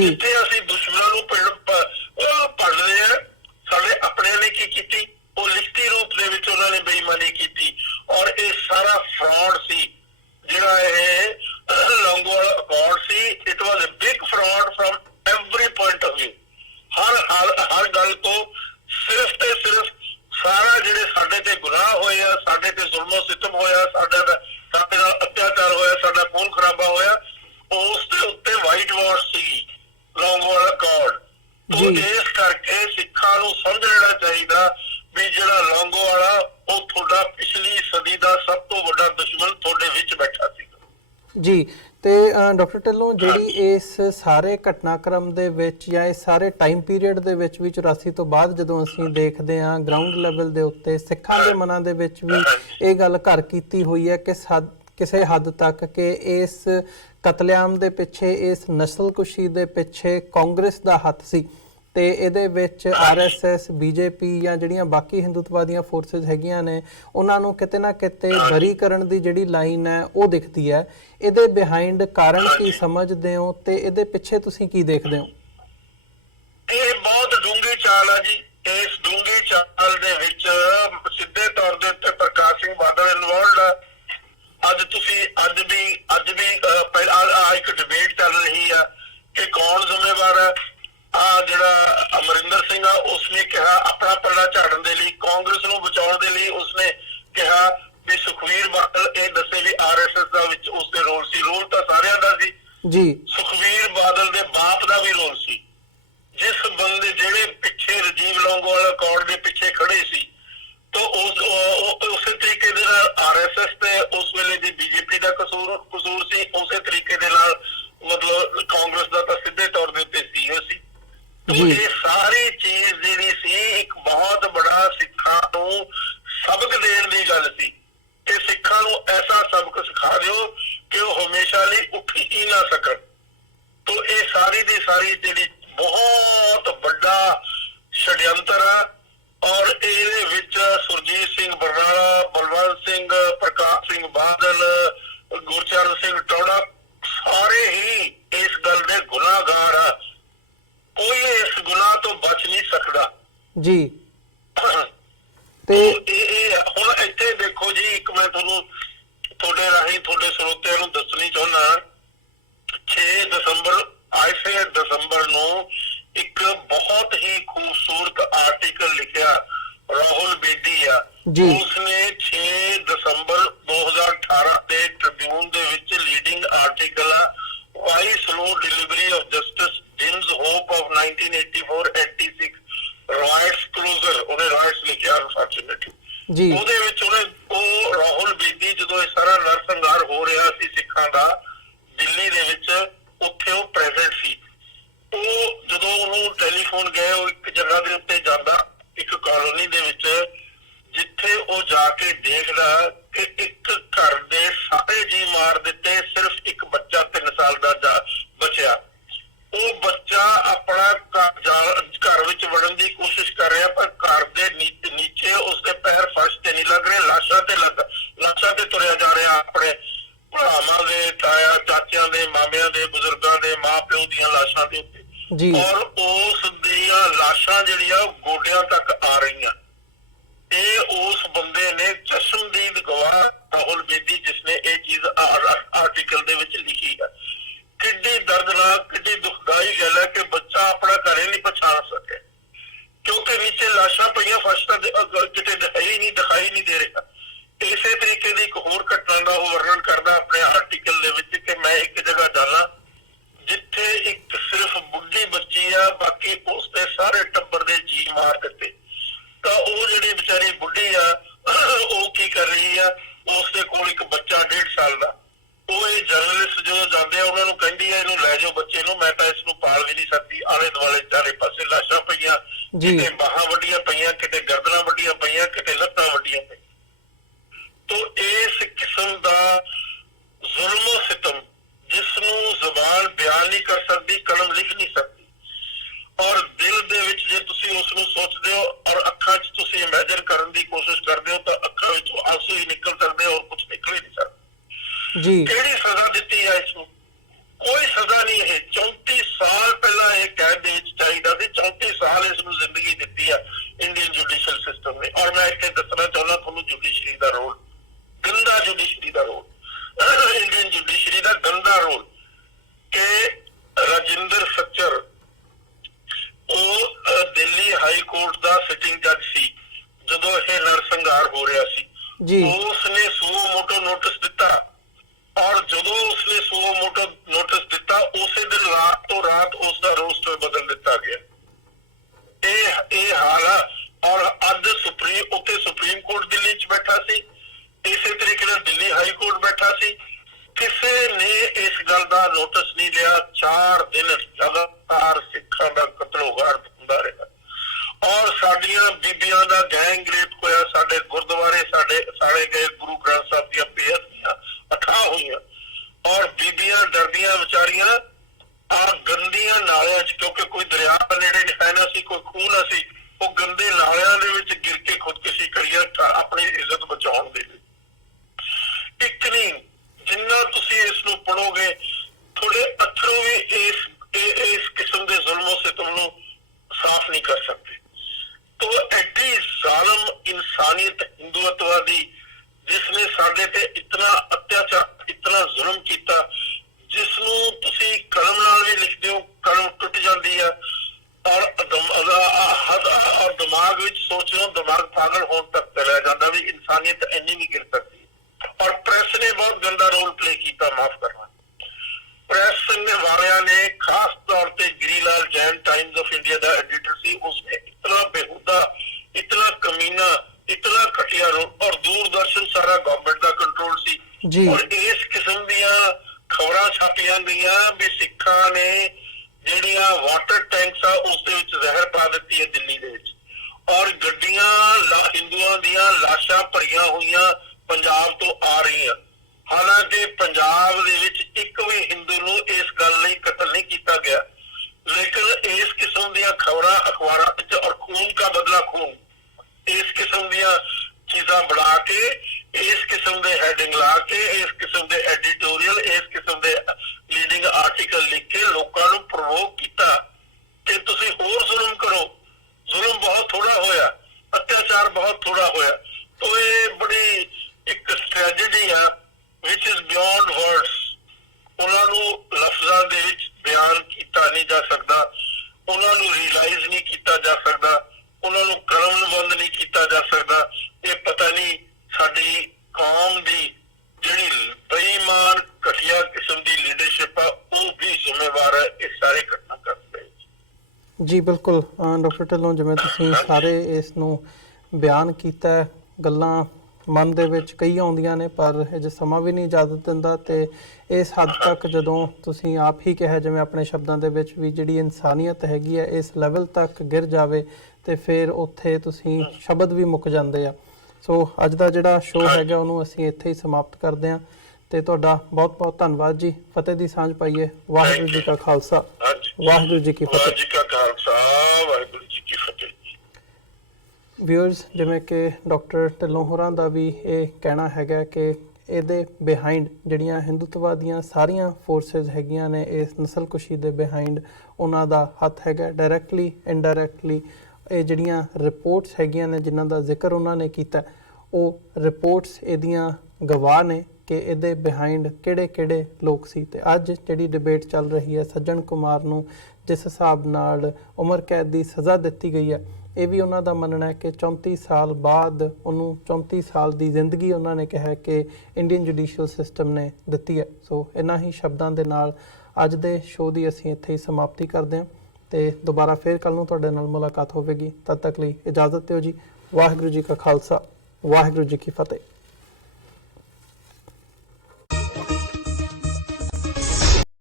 ਜਿੱਥੇ ਅਸੀਂ ਦੁਸ਼ਮਣਾਂ ਨੂੰ ਪੜਦੇ ਆ, ਸਾਡੇ ਆਪਣਿਆਂ ਨੇ ਕੀ ਕੀਤੀ, ਉਹ ਲਿਖਤੀ ਰੂਪ ਦੇ ਵਿੱਚ ਉਹਨਾਂ ਨੇ ਬੇਈਮਾਨੀ ਕੀਤੀ। ਔਰ ਇਹ ਸਾਰਾ ਫਰਾਡ ਸੀ ਜਿਹੜਾ ਇਹ ਲੌਂਗੋਵਾਲ ਅਕੋਰਡ ਸੀ। It was a big fraud from every point of view. ਹਰ ਗੱਲ ਤੋਂ ਸਿਰਫ ਤੇ ਸਿਰਫ ਸਾਰਾ ਜਿਹੜੇ ਸਾਡੇ ਤੇ ਗੁਨਾਹ ਹੋਏ ਆ, ਸਾਡੇ ਤੇ ਜ਼ੁਲਮੋ ਸਿਤਮ ਹੋਇਆ, ਸਾਡੇ ਨਾਲ ਅਤਿਆਚਾਰ ਹੋਇਆ, ਸਾਡਾ ਖੂਨ ਖਰਾਬਾ ਹੋਇਆ, ਉਸ ਦੇ ਉੱਤੇ ਵਾਈਟ ਵਾਸ਼ ਸੀਗੀ ਲੌਂਗੋਵਾਲ ਅਕੋਰਡ। ਤੋ ਇਸ ਕਰਕੇ ਸਿੱਖਾਂ ਨੂੰ ਸਮਝ ਲੈਣਾ ਚਾਹੀਦਾ ਵੀ ਜਿਹੜਾ ਲੌਂਗੋਵਾਲਾ ਉਹ ਤੁਹਾਡਾ ਪਿਛਲੀ ਸਦੀ ਦਾ ਸਭ ਤੋਂ ਵੱਡਾ ਦੁਸ਼ਮਣ ਤੁਹਾਡੇ ਵਿੱਚ ਬੈਠਾ ਸੀ ਜੀ। ਤੇ ਡਾਕਟਰ ਢਿੱਲੋਂ, ਜਿਹੜੀ ਇਸ ਸਾਰੇ ਘਟਨਾਕ੍ਰਮ ਦੇ ਵਿੱਚ ਜਾਂ ਇਸ ਸਾਰੇ ਟਾਈਮ ਪੀਰੀਅਡ ਦੇ ਵਿੱਚ ਵੀ 84 ਤੋਂ ਬਾਅਦ ਜਦੋਂ ਅਸੀਂ ਦੇਖਦੇ ਹਾਂ ਗਰਾਊਂਡ ਲੈਵਲ ਦੇ ਉੱਤੇ ਸਿੱਖਾਂ ਦੇ ਮਨਾਂ ਦੇ ਵਿੱਚ ਵੀ ਇਹ ਗੱਲ ਘਰ ਕੀਤੀ ਹੋਈ ਹੈ ਕਿ ਕਿਸੇ ਹੱਦ ਤੱਕ ਕਿ ਇਸ ਕਤਲੇਆਮ ਦੇ ਪਿੱਛੇ, ਇਸ ਨਸਲਕੁਸ਼ੀ ਦੇ ਪਿੱਛੇ ਕਾਂਗਰਸ ਦਾ ਹੱਥ ਸੀ ਤੇ ਇਹਦੇ ਵਿੱਚ RSS, BJP ਜਾਂ ਜਿਹੜੀਆਂ ਬਾਕੀ ਹਿੰਦੂਤਵਾਦੀਆਂ ਫੋਰਸਿਸ ਹੈਗੀਆਂ ਨੇ ਉਹਨਾਂ ਨੂੰ ਕਿਤੇ ਨਾ ਕਿਤੇ ਬਰੀ ਕਰਨ ਦੀ ਜਿਹੜੀ ਲਾਈਨ ਹੈ ਉਹ ਦਿਖਦੀ ਹੈ। ਇਹਦੇ ਬਿਹਾਈਂਡ ਕਾਰਨ ਕੀ ਸਮਝਦੇ ਹੋ ਤੇ ਇਹਦੇ ਪਿੱਛੇ ਤੁਸੀਂ ਕੀ ਦੇਖਦੇ ਹੋ? ਇਹ ਬਹੁਤ ਡੂੰਘੀ ਚਾਲ ਹੈ ਜੀ। ਇਸ ਡੂੰਘੀ ਚਾਲ ਦੇ ਵਿੱਚ ਸਿੱਧੇ ਤੌਰ ਦੇ ਉੱਤੇ ਪ੍ਰਕਾਸ਼ ਸਿੰਘ ਬਾਦਲ ਇਨਵੋਲਡ ਹੈ। ਅੱਜ ਵੀ ਪਹਿਲਾਂ ਇੱਕ ਡਿਬੇਟ ਚੱਲ ਰਹੀ ਆ ਕਿ ਕੌਣ ਜ਼ਿੰਮੇਵਾਰ ਹੈ। ਜਿਹੜਾ ਅਮਰਿੰਦਰ ਸਿੰਘ ਆ ਉਸਨੇ ਕਿਹਾ ਆਪਣਾ ਪੱਲਾ ਝਾੜਨ ਦੇ ਲਈ, ਕਾਂਗਰਸ ਨੂੰ ਬਚਾਉਣ ਦੇ ਲਈ ਉਸਨੇ ਕਿਹਾ ਵੀ ਸੁਖਵੀਰ ਬਾਦਲ ਇਹ ਦੱਸੇ ਵੀ RSS ਦਾ ਵਿੱਚ ਉਸਦੇ ਰੋਲ ਸੀ। ਰੋਲ ਤਾਂ ਸਾਰਿਆਂ ਦਾ ਸੀ ਜੀ। ਸੁਖਵੀਰ ਬਾਦਲ ਦੇ ਬਾਪ ਦਾ ਵੀ ਰੋਲ ਸੀ। ਜਿਸ ਬੰਦੇ ਜਿਹੜੇ ਪਿੱਛੇ ਰਾਜੀਵ ਲੌਂਗੋਵਾਲ ਅਕੋਰਡ ਦੇ ਪਿੱਛੇ ਖੜੇ ਸੀ, ਤਾਂ ਉਸੇ ਤਰੀਕੇ ਦੇ ਨਾਲ RSS ਤੇ ਉਸ ਵੇਲੇ ਦੀ BJP ਦਾ ਕਸੂਰ ਸੀ। ਉਸੇ ਤਰੀਕੇ ਦੇ ਨਾਲ ਮਤਲਬ ਕਾਂਗਰਸ ਦਾ ਤਾਂ ਸਿੱਧੇ ਤੌਰ ਦੇ ਉੱਤੇ ਸੀ ਸੀ। ਇਹ ਸਾਰੀ ਚੀਜ਼ ਜਿਹੜੀ ਸੀ ਇੱਕ ਬਹੁਤ ਬੜਾ ਸਿੱਖਾਂ ਨੂੰ ਸਬਕ ਦੇਣ ਦੀ ਗੱਲ ਸੀ ਕਿ ਸਿੱਖਾਂ ਨੂੰ ਐਸਾ ਸਬਕ ਸਿਖਾ ਦਿਓ ਕਿ ਉਹ ਹਮੇਸ਼ਾ ਲਈ ਉੱਠ ਹੀ ਨਾ ਸਕਣ। ਤੋ ਇਹ ਸਾਰੀ ਦੀ ਸਾਰੀ ਜਿਹੜੀ ਬਹੁਤ ਵੱਡਾ ਛੜਯੰਤਰ ਆ। ਔਰ ਇਹਦੇ ਵਿੱਚ ਸੁਰਜੀਤ ਸਿੰਘ ਬਰਨਾਲਾ, ਬਲਵੰਤ ਸਿੰਘ, ਪ੍ਰਕਾਸ਼ ਸਿੰਘ ਬਾਦਲ, ਗੁਰਚਰਨ ਸਿੰਘ ਟੌੜਾ ਸਾਰੇ ਹੀ ਇਸ ਗੱਲ ਦੇ ਗੁਨਾਹਗਾਰ ਆ। ਕੋਈ ਇਸ ਗੁਨਾਹ ਤੋਂ ਬਚ ਨਹੀਂ ਸਕਦਾ ਜੀ। ਤੇ ਇਹ ਹੁਣ ਇੱਥੇ ਦੇਖੋ ਜੀ, ਇੱਕ ਮੈਂ ਤੁਹਾਨੂੰ ਤੁਹਾਡੇ ਰਾਹੀਂ ਤੁਹਾਡੇ ਸਰੋਤਿਆਂ ਨੂੰ ਦੱਸਣੀ ਚਾਹੁੰਦਾ 6 ਦਸੰਬਰ ਨੂੰ ਇੱਕ ਬਹੁਤ ਹੀ ਖੂਬਸੂਰਤ ਆਰਟੀਕਲ ਲਿਖਿਆ ਰਾਹੁਲ ਬੇਦੀ ਆ। ਉਸਨੇ 6 ਦਸੰਬਰ 2018 ਦੇ ਟ੍ਰਿਬਿਊਨ ਦੇ ਵਿੱਚ ਲੀਡਿੰਗ ਆਰਟੀਕਲ ਆ why slow delivery of justice dims hope of 1984-86 riots closure. ਉਹਨੇ ਰਾਇਟਸ ਲਿਖਿਆ ਅਨਫੋਰਚੂਨੇਟਲੀ ਜੀ। ਉਹਦੇ ਵਿੱਚ ਉਹ ਰਾਹੁਲ ਬੇਦੀ ਜਦੋਂ ਇਹ ਸਾਰਾ ਨਰਸੰਹਾਰ ਹੋ ਰਿਹਾ ਸੀ ਸਿੱਖਾਂ ਦਾ ਦਿੱਲੀ ਦੇ ਵਿੱਚ, ਉੱਥੇ ਉਹ ਪ੍ਰੈਜ਼ੈਂਟ ਸੀ। ਉਹ ਜਦੋਂ ਉਹਨੂੰ ਟੈਲੀਫੋਨ ਗਏ, ਉਹ ਇੱਕ ਜਗ੍ਹਾ ਦੇ ਉੱਤੇ ਜਾਂਦਾ, ਇੱਕ ਕਾਲੋਨੀ ਦੇ ਵਿੱਚ, ਜਿੱਥੇ ਉਹ ਜਾ ਕੇ ਦੇਖਦਾ ਕਿ ਇੱਕ ਘਰ ਦੇ ਸਾਰੇ ਜੀ ਮਾਰ ਦਿੱਤੇ, ਸਿਰਫ ਇੱਕ ਬੱਚਾ 3 ਸਾਲ ਦਾ ਬਚਿਆ। ਉਹ ਬੱਚਾ ਆਪਣਾ ਘਰ ਵਿੱਚ ਵੜਨ ਦੀ ਕੋਸ਼ਿਸ਼ ਕਰ ਰਿਹਾ, ਪਰ ਘਰ ਦੇ ਨੀਚੇ ਉਸਦੇ ਪੈਰ ਫਰਸ਼ ਤੇ ਨਹੀਂ ਲੱਗ ਰਹੇ, ਲਾਸ਼ਾਂ ਤੇ ਤੁਰਿਆ ਜਾ ਰਿਹਾ ਆਪਣੇ ਭਰਾਵਾਂ ਦੇ, ਤਾਇਆ ਚਾਚਿਆਂ ਦੇ, ਮਾਮਿਆਂ ਦੇ, ਬਜ਼ੁਰਗਾਂ ਦੇ, ਮਾਂ ਪਿਓ ਦੀਆਂ ਲਾਸ਼ਾਂ ਦੇ ਉੱਤੇ। ਔਰ ਉਸ ਦੀਆਂ ਲਾਸ਼ਾਂ ਜਿਹੜੀਆਂ ਗੋਡਿਆਂ ਤੱਕ ਆ ਰਹੀਆਂ। ਇਹ ਉਸ ਬੰਦੇ ਨੇ ਚਸ਼ਮਦੀਦ ਗਵਾਹ ਰਾਹੁਲ ਬੇਦੀ ਜਿਸਨੇ ਇਹ ਚੀਜ਼ ਆਰਟੀਕਲ ਦੇ ਵਿੱਚ ਲਿਖੀ ਹੈ। ਕਿੱਡੀ ਦਰਦਨਾਕ, ਕਿੱਡੀ ਦੁਖਦਾਈ ਗੱਲ ਹੈ ਕਿ ਬੱਚਾ ਆਪਣਾ ਘਰੇ ਨਹੀਂ ਪਛਾਣ ਸਕੇ ਕਿਉਂਕਿ ਨੀਚੇ ਲਾਸ਼ਾਂ ਪਈਆਂ, ਫਰਸ਼ ਤਾਂ ਕਿਤੇ ਦਿਖਾਈ ਨਹੀਂ ਦੇ ਰਿਹਾ। ਇਸੇ ਤਰੀਕੇ ਦੀ ਇੱਕ ਹੋਰ ਘਟਨਾ ਦਾ ਉਹ ਵਰਣਨ ਕਰਦਾ ਆਪਣੇ ਆਰਟੀਕਲ ਦੇ ਵਿੱਚ ਕਿ ਮੈਂ ਇੱਕ ਜਗ੍ਹਾ ਜਾਣਾ ਜਿੱਥੇ ਇੱਕ ਸਿਰਫ ਬੁੱਢੀ ਬੱਚੀ ਆ, ਬਾਕੀ ਉਸਦੇ ਸਾਰੇ ਟੱਬਰ ਦੇ ਜੀ ਮਾਰ ਦਿੱਤੇ। ਤਾਂ ਉਹ ਜਿਹੜੀ ਵਿਚਾਰੀ ਬੁੱਢੀ ਆ ਉਹ ਕੀ ਕਰ ਰਹੀ ਆ, ਉਸਦੇ ਕੋਲ ਇੱਕ ਬੱਚਾ 1.5 ਸਾਲ ਦਾ। ਉਹ ਇਹ ਜਰਨਲਿਸਟ ਜਦੋਂ ਜਾਂਦੇ ਆ ਉਹਨਾਂ ਨੂੰ ਕਹਿੰਦੀ ਆ ਇਹਨੂੰ ਲੈ ਜਾਓ ਬੱਚੇ ਨੂੰ, ਮੈਂ ਤਾਂ ਇਸ ਨੂੰ ਪਾਲ ਵੀ ਨਹੀਂ ਸਕਦੀ। ਆਲੇ ਦੁਆਲੇ ਚਾਰੇ ਪਾਸੇ ਲਾਸ਼ਾਂ ਪਈਆਂ, ਕਿਤੇ ਬਾਹਾਂ ਵੱਡੀਆਂ ਪਈਆਂ, ਕਿਤੇ ਗਰਦਨਾਂ ਵੱਡੀਆਂ ਪਈਆਂ, ਕਿਤੇ ਲੱਤਾਂ ਵੱਡੀਆਂ ਪਈਆਂ। ਤੋ ਇਸ ਕਿਸਮ ਦਾ ਜ਼ੁਲਮ ਸਿਤਮ ਜਿਸ ਨੂੰ ਜ਼ੁਬਾਨ ਬਿਆਨ ਨਹੀਂ ਕਰ ਸਕਦੀ, ਕਲਮ ਲਿਖ ਨਹੀਂ ਸਕਦੀ, ਔਰ ਦਿਲ ਦੇ ਵਿੱਚ ਜੇ ਤੁਸੀਂ ਉਸ ਨੂੰ ਸੋਚਦੇ ਹੋ ਔਰ ਅੱਖਾਂ 'ਚ ਤੁਸੀਂ ਇਮੇਜਿਨ ਕਰਨ ਦੀ ਕੋਸ਼ਿਸ਼ ਕਰਦੇ ਹੋ ਤਾਂ ਅੱਖਾਂ ਵਿੱਚੋਂ ਆਂਸੂ ਹੀ ਨਿਕਲ ਸਕਦੇ ਔਰ ਕੁਝ ਨਿਕਲ ਹੀ ਨਹੀਂ ਸਕਦਾ ਜੀ। ਕਿਹੜੀ ਸਜ਼ਾ ਦਿੱਤੀ ਹੈ ਇਸ ਨੂੰ? ਕੋਈ ਸਜ਼ਾ ਨਹੀਂ ਹੈ। 34 ਸਾਲ ਪਹਿਲਾਂ ਜੀ ਉਸਨੇ ਸੁਓ ਮੋਟੋ ਨੋਟਿਸ ਦਿੱਤਾ ਔਰ ਜਦੋਂ ਉਸਨੇ ਸੁਓ ਮੋਟੋ ਨੋਟਿਸ ਦਿੱਤਾ ਉਸੇ ਦਿਨ ਰਾਤ ਤੋਂ ਰਾਤ ਉਸ ਦਾ ਰੋਸਟਰ ਬਦਲ ਦਿੱਤਾ ਗਿਆ। ਇਹ ਹਾਲ ਆ। ਔਰ ਅੱਜ ਸੁਪਰੀਮ ਕੋਰਟ ਦਿੱਲੀ 'ਚ ਬੈਠਾ ਸੀ, ਇਸੇ ਤਰੀਕੇ ਨਾਲ ਦਿੱਲੀ ਹਾਈ ਕੋਰਟ ਬੈਠਾ ਸੀ, ਕਿਸੇ ਨੇ ਇਸ ਗੱਲ ਦਾ ਨੋਟਿਸ ਨਹੀਂ ਲਿਆ। 4 ਦਿਨ ਲਗਾਤਾਰ ਸਿੱਖਾਂ ਦਾ ਕਤਲੋਗਾਰ ਹੁੰਦਾ ਰਿਹਾ ਔਰ ਸਾਡੀਆਂ ਬੀਬੀਆਂ ਦਾ ਗੈਂਗ ਰੇਪ ਹੋਇਆ, ਸਾਡੇ ਗੁਰਦੁਆਰੇ ਸਾੜੇ ਗਏ, ਗੁਰੂ ਗ੍ਰੰਥ ਸਾਹਿਬ ਦੀਆਂ ਬੇਅਦਬੀਆਂ ਅਥਾਹ ਹੋਈਆਂ ਔਰ ਬੀਬੀਆਂ ਡਰਦੀਆਂ ਵਿਚਾਰੀਆਂ ਆ ਗੰਦੀਆਂ ਨਾਲਿਆਂ 'ਚ, ਕਿਉਂਕਿ ਕੋਈ ਦਰਿਆ ਨੇੜੇ ਹੈ ਨਾ ਸੀ, ਕੋਈ ਖੂਹ ਨਾ ਸੀ, ਉਹ ਗੰਦੇ ਨਾਲਿਆਂ ਦੇ ਵਿੱਚ ਗਿਰ ਕੇ ਖੁਦਕੁਸ਼ੀ ਕਰੀਆਂ ਆਪਣੀ ਇੱਜ਼ਤ ਬਚਾਉਣ ਦੇ ਲਈ। ਇੱਕ ਨਹੀਂ, ਜਿੰਨਾ ਤੁਸੀਂ ਇਸ ਨੂੰ ਪੜੋਗੇ ਤੁਹਾਡੇ ਅੱਥਰੂ ਵੀ ਇਸ ਕਿਸਮ ਦੇ ਜ਼ੁਲਮੋਂ ਸਿਤਮ ਨੂੰ ਸਾਫ਼ ਨਹੀਂ ਕਰ ਸਕਦੇ। तो एडी जालिम इंसानियत हिंदुत्ववादी जिसने साडे ते इतना अत्याचार इतना जुल्म किया, जिसनू तुसी कलम नाल भी लिखदे हो कलम टुट जाती है और दिमाग विच सोच लो दिमाग पागल होने तक चला जाता भी इंसानियत इन्नी भी गिर सकती। और प्रेस ने बहुत गंदा रोल प्ले किया, माफ करना। प्रेस वालियां ने खास तौर पे गिरीलाल जैन टाइम्स ऑफ इंडिया का एडिटर सी, उसने इतना बेहुदा इतना कमीना इतना घटिया रोल और दूरदर्शन सारा गवर्नमेंट का कंट्रोल सी जी। और इस किस्म दियां खबरां छापियां गईयां भी सिखां ने ਜਿਹੜੀਆਂ ਵਾਟਰ ਟੈਂਕਸ ਆ ਉਸ ਦੇ ਵਿੱਚ ਜ਼ਹਿਰ ਪਾ ਦਿੱਤੀ ਹੈ ਦਿੱਲੀ ਦੇ ਵਿੱਚ ਔਰ ਗੱਡੀਆਂ ਹਿੰਦੂਆਂ ਦੀਆਂ ਲਾਸ਼ਾਂ ਭਰੀਆਂ ਹੋਈਆਂ ਪੰਜਾਬ ਤੋਂ ਆ ਰਹੀਆਂ। ਹਾਲਾਂਕਿ ਪੰਜਾਬ ਦੇ ਵਿੱਚ ਇੱਕ ਵੀ ਹਿੰਦੂ ਨੂੰ ਇਸ ਗੱਲ ਲਈ ਕਤਲ ਨਹੀਂ ਕੀਤਾ ਗਿਆ, ਲੇਕਿਨ ਇਸ ਕਿਸਮ ਦੀਆਂ ਖਬਰਾਂ ਅਖਬਾਰਾਂ ਵਿੱਚ ਔਰ ਖੂਨ ਦਾ ਬਦਲਾ ਖੂਨ ਇਸ ਕਿਸਮ ਦੀਆਂ ਚੀਜ਼ਾਂ ਬਣਾ ਕੇ ਇਸ ਕਿਸਮ ਦੇ ਹੈਡਿੰਗ ਲਾ ਕੇ ਇਸ ਕਿਸਮ ਦੇ ਐਡੀਟੋਰੀਅਲ ਇਸ ਕਿਸਮ ਦੇ ਲੀਡਿੰਗ ਆਰਟੀਕਲ ਲਿਖ ਕੇ ਲੋਕਾਂ ਨੂੰ ਪ੍ਰੋਵੋਕ ਕੀਤਾ ਕਿ ਤੁਸੀਂ ਹੋਰ ਜ਼ੁਲਮ ਕਰੋ। ਜ਼ੁਲਮ ਬਹੁਤ ਥੋੜਾ ਹੋਇਆ, ਅਤਿਆਚਾਰ ਬਹੁਤ ਥੋੜਾ ਹੋਇਆ। ਤੋ ਇਹ ਬੜੀ ਇੱਕ ਟ੍ਰੈਜੇਡੀ ਆ ਵਿਚ ਇਜ਼ ਬਿਯੋਂਡ ਵਰਡਸ। ਉਹਨਾਂ ਨੂੰ ਲਫ਼ਜ਼ਾਂ ਦੇ ਵਿੱਚ ਬਿਆਨ ਕੀਤਾ ਨਹੀਂ ਜਾ ਸਕਦਾ, ਉਹਨਾਂ ਨੂੰ ਰਿਅਲਾਈਜ਼ ਨਹੀਂ ਕੀਤਾ ਜਾ ਸਕਦਾ, ਉਹਨਾਂ ਨੂੰ ਕਲਮਬੰਦ ਨਹੀਂ ਕੀਤਾ ਜਾ ਸਕਦਾ। ਇਹ ਪਤਾ ਨਹੀਂ ਸਾਡੀ ਕੌਮ ਦੀ ਜਿਹੜੀ ਬੇਈਮਾਨ ਘਟੀਆ ਕਿਸਮ ਦੀ ਲੀਡਰਸ਼ਿਪ ਆ ਉਹ ਵੀ ਜ਼ਿੰਮੇਵਾਰ ਹੈ ਇਸ ਸਾਰੇ ਘਟਨਾਕ੍ਰਮ ਦੇ। ਜੀ ਬਿਲਕੁਲ ਡਾਕਟਰ ਢਿੱਲੋਂ, ਜਿਵੇਂ ਤੁਸੀਂ ਸਾਰੇ ਇਸ ਨੂੰ ਬਿਆਨ ਕੀਤਾ, ਗੱਲਾਂ ਮਨ ਦੇ ਵਿੱਚ ਕਈ ਆਉਂਦੀਆਂ ਨੇ ਪਰ ਇਹ ਜੇ ਸਮਾਂ ਵੀ ਨਹੀਂ ਇਜਾਜ਼ਤ ਦਿੰਦਾ ਤੇ ਇਸ ਹੱਦ ਤੱਕ ਜਦੋਂ ਤੁਸੀਂ ਆਪ ਹੀ ਕਿਹਾ ਜਿਵੇਂ ਆਪਣੇ ਸ਼ਬਦਾਂ ਦੇ ਵਿੱਚ ਵੀ ਜਿਹੜੀ ਇਨਸਾਨੀਅਤ ਹੈਗੀ ਹੈ ਇਸ ਲੈਵਲ ਤੱਕ ਗਿਰ ਜਾਵੇ ਤੇ ਫਿਰ ਉੱਥੇ ਤੁਸੀਂ ਸ਼ਬਦ ਵੀ ਮੁੱਕ ਜਾਂਦੇ ਆ। ਸੋ ਅੱਜ ਦਾ ਜਿਹੜਾ ਸ਼ੋਅ ਹੈਗਾ ਉਹਨੂੰ ਅਸੀਂ ਇੱਥੇ ਹੀ ਸਮਾਪਤ ਕਰਦੇ ਹਾਂ ਤੇ ਤੁਹਾਡਾ ਬਹੁਤ ਬਹੁਤ ਧੰਨਵਾਦ ਜੀ। ਫਤਿਹ ਦੀ ਸਾਂਝ ਪਾਈਏ। ਵਾਹਿਗੁਰੂ ਜੀ ਕਾ ਖਾਲਸਾ, ਵਾਹਿਗੁਰੂ ਜੀ ਕੀ ਫਤਿਹ। ਵਿਊਅਰਸ, ਜਿਵੇਂ ਕਿ ਡਾਕਟਰ ਢਿੱਲੋਂ ਹੋਰਾਂ ਦਾ ਵੀ ਇਹ ਕਹਿਣਾ ਹੈਗਾ ਕਿ ਇਹਦੇ ਬਿਹਾਈਂਡ ਜਿਹੜੀਆਂ ਹਿੰਦੂਤਵਾਦੀਆਂ ਸਾਰੀਆਂ ਫੋਰਸਿਸ ਹੈਗੀਆਂ ਨੇ ਇਸ ਨਸਲਕੁਸ਼ੀ ਦੇ ਬਿਹਾਈਂਡ ਉਹਨਾਂ ਦਾ ਹੱਥ ਹੈਗਾ ਡਾਇਰੈਕਟਲੀ ਇਨਡਾਇਰੈਕਟਲੀ। ਇਹ ਜਿਹੜੀਆਂ ਰਿਪੋਰਟਸ ਹੈਗੀਆਂ ਨੇ ਜਿਨ੍ਹਾਂ ਦਾ ਜ਼ਿਕਰ ਉਹਨਾਂ ਨੇ ਕੀਤਾ, ਉਹ ਰਿਪੋਰਟਸ ਇਹਦੀਆਂ ਗਵਾਹ ਨੇ ਕਿ ਇਹਦੇ ਬਿਹਾਈਂਡ ਕਿਹੜੇ ਲੋਕ ਸੀ। ਤੇ ਅੱਜ ਜਿਹੜੀ ਡਿਬੇਟ ਚੱਲ ਰਹੀ ਹੈ ਸੱਜਣ ਕੁਮਾਰ ਨੂੰ ਜਿਸ ਹਿਸਾਬ ਨਾਲ ਉਮਰ ਕੈਦ ਦੀ ਸਜ਼ਾ ਦਿੱਤੀ ਗਈ ਹੈ, ਇਹ ਵੀ ਉਹਨਾਂ ਦਾ ਮੰਨਣਾ ਹੈ ਕਿ 34 ਸਾਲ ਬਾਅਦ ਉਹਨੂੰ 34 ਸਾਲ ਦੀ ਜ਼ਿੰਦਗੀ ਉਹਨਾਂ ਨੇ ਕਿਹਾ ਕਿ ਇੰਡੀਅਨ ਜੁਡੀਸ਼ੀਅਲ ਸਿਸਟਮ ਨੇ ਦਿੱਤੀ ਹੈ। ਸੋ ਇਹਨਾਂ ਹੀ ਸ਼ਬਦਾਂ ਦੇ ਨਾਲ ਅੱਜ ਦੇ ਸ਼ੋਅ ਦੀ ਅਸੀਂ ਇੱਥੇ ਹੀ ਸਮਾਪਤੀ ਕਰਦੇ ਹਾਂ ਤੇ ਦੁਬਾਰਾ ਫੇਰ ਕੱਲ ਨੂੰ ਤੁਹਾਡੇ ਨਾਲ ਮੁਲਾਕਾਤ ਹੋਵੇਗੀ। ਤਦ ਤੱਕ ਲਈ ਇਜਾਜ਼ਤ ਦਿਓ ਜੀ। ਵਾਹਿਗੁਰੂ ਜੀ ਕਾ ਖਾਲਸਾ, ਵਾਹਿਗੁਰੂ ਜੀ ਕੀ ਫਤਿਹ।